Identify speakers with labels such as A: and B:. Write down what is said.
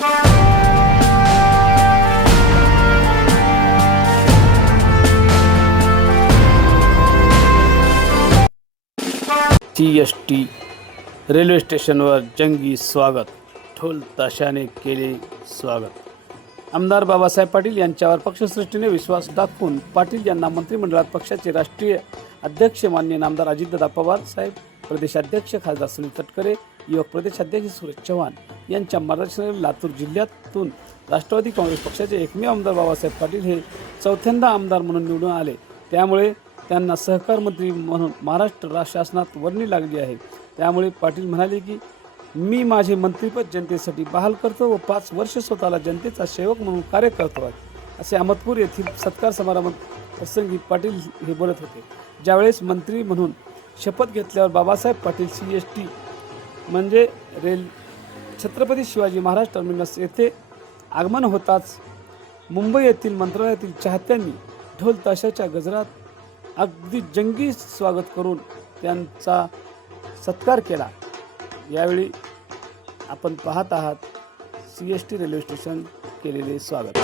A: C S T railway स्टेशनवर जंगी स्वागत. ठोल ताशाने केले स्वागत. आमदार बाबासाहेब पाटील यांच्यावर पक्षसृष्टीने विश्वास दाखवून पाटील यांना मंत्रिमंडळात पक्षाचे राष्ट्रीय अध्यक्ष मान्य नामदार अजितदादा पवार साहेब प्रदेशाध्यक्ष खासदार सुनील तटकरे युवक प्रदेशाध्यक्ष सुरेश चव्हाण यांच्या मार्गदर्शनाने लातूर जिल्ह्यातून राष्ट्रवादी काँग्रेस पक्षाचे एकमेव आमदार बाबासाहेब पाटील हे चौथ्यांदा आमदार म्हणून निवडून आले. त्यामुळे त्यांना सहकार मंत्री म्हणून महाराष्ट्र रा शासनात वर्णी लागली आहे. त्यामुळे पाटील म्हणाले की मी माझे मंत्रिपद जनतेसाठी बहाल करतो व पाच वर्ष स्वतःला जनतेचा सेवक म्हणून कार्य करतो आहे. असे अहमदपूर येथील सत्कार समारंभात प्रसंगी पाटील हे बोलत होते. ज्यावेळेस मंत्री म्हणून शपथ घेतल्यावर Babasaheb Patil C S T म्हणजे रेल छत्रपती शिवाजी महाराज टर्मिनस येथे आगमन होताच मुंबई येथील मंत्रालयातील चाहत्यांनी ढोल ताशाच्या गजरात अगदी जंगी स्वागत करून त्यांचा सत्कार केला. यावेळी आपण पाहत आहात C S T railway station केलेले स्वागत.